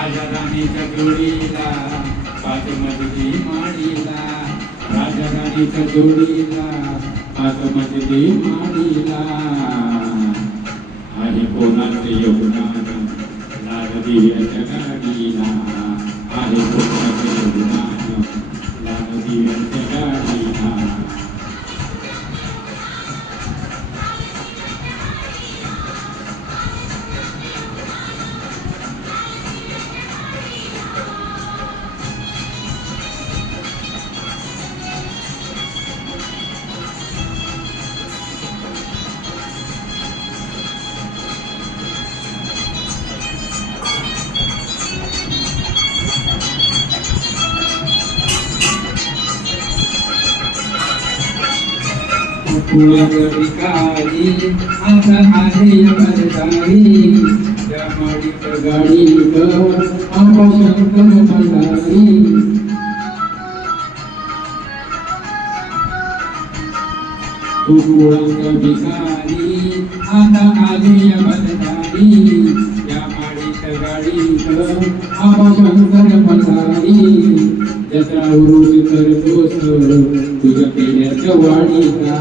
राजा राणीच्या जोडीला पाच मजली माडीला, राजा राणीच्या जोडीला पाच मजली माडीला. आहे कोणाचे योगदान लाल दिव्याच्या गाडीला, आहे कोणाचे योगदान लाल दिव्याच्या गाडीला. भिकारी आता आहे यमनदारी, त्या माडीत गाडीत आबा शंकर भंडारी. कुळाचा भिकारी आता आहे यमनदारी, त्या माडीत गाडीत आबा शंकर भंडारी. जत्रा उरुस करतोस तुझ्या पेड्याच्या वाडीला,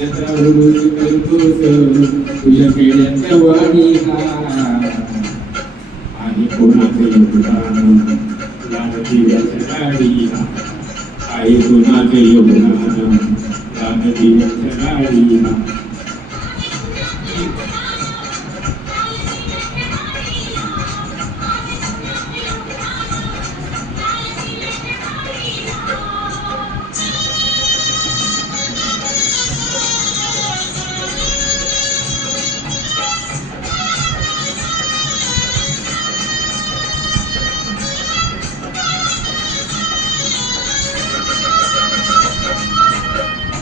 जत्रा उरुस करतोस तुझ्या पेड्याच्या वाडीला. आणि कोणाचे योगदान लाल दिव्याच्या गाडीला, आहे कोणाचे योगदान लाल दिव्याच्या गाडीला.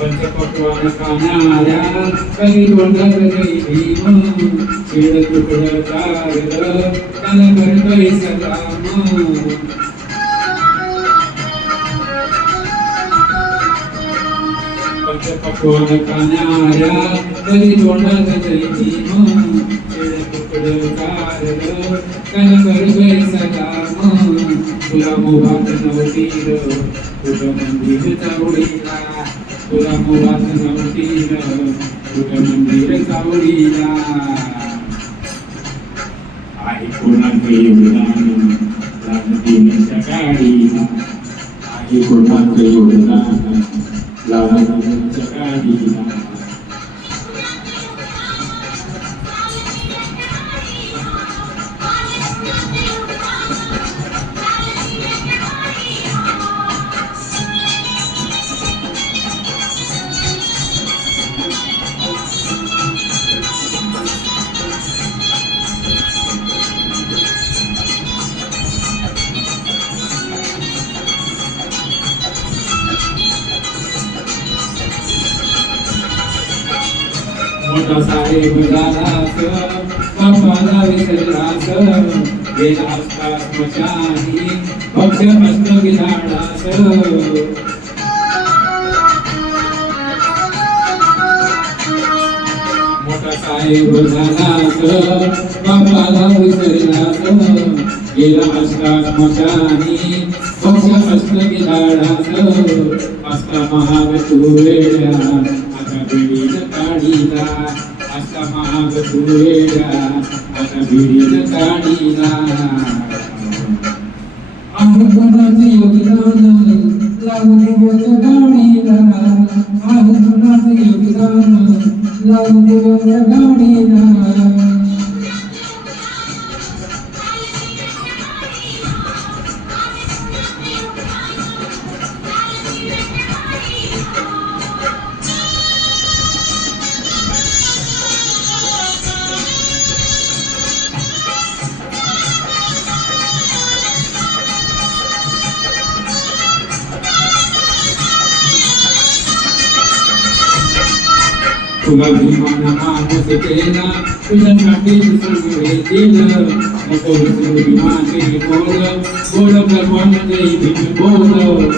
पंचपक्वान खाणाऱ्या कधी तोंडात जय भीम, शिळ तुकडं चारलं त्याला करतोय सलाम. पंचपक्वान खाणाऱ्या कधी तोंडात जय भीम, शिळ तुकडं चारलं त्याला करतोय सलाम. तुला मोहात नव्हती तुझं मंदिर चावडीला, तुला मोहात नव्हती तुझं मंदिर चावडीला. आहे कोणाचे योगदान लाल दिव्याच्या गाडीला, आहे कोणाचे योगदान लाल दिव्याच्या गाडीला. मोठा साहेब झालास बापाला विसरलास, गेला असता स्मशानी पक्ष असत गिधाडास. मोठा साहेब झालास बापाला विसरलास, गेला असता स्मशानी पक्ष असत गिधाडास. असता महाग तू वेड्या आता भिडीन काढीला, असता महाग तू वेड्या आता भिडीन काढीला. आहे कोणाचे योगदान लाल दिव्याच्या गाडीला, आहे कोणाचे योगदान लाल दिव्याच्या गाडीला. तुला भीमान माणूस केला तुझ्यासाठी सगळे दिलं, नको विसरू बोल बोल भगवान जय भीम बोल.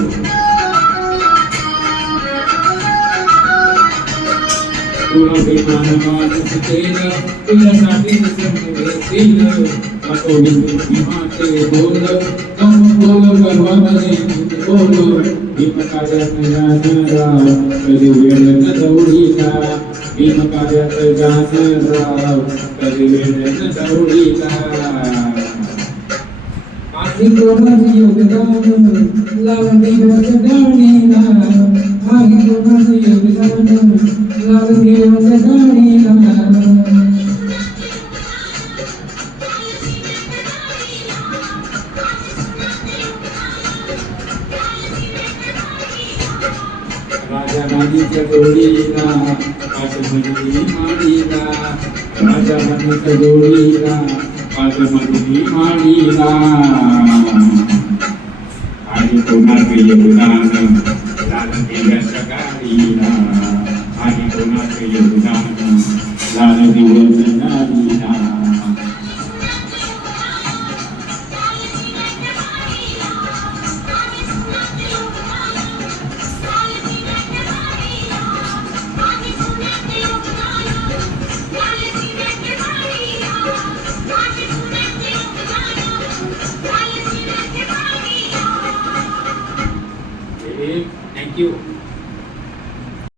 तुला भीमान माणूस केला तुझ्यासाठी सगळे दिलं, नको भीमाचे बोल बोल गर्वामध्ये बोल भीमकार्यात जानराव कधी वेळ न दौडीला भीमकार्यात जानराव कधी वेळ न दौडीला आधी कोणाचं योगदान लावून देवाच्या गाणीला आधी कोणाचं योगदान लावून देवाच्या गाणीला राजा राणीच्या जोडीला पाठमधली माडीला राजा राणीच्या जोडीला पाठमधली माडीला आणि कोणाचं योगदान लाल दिव्याच्या गाडीला आणि कोणाचं योगदान लाल दिव्याच्या गाडीला Thank you.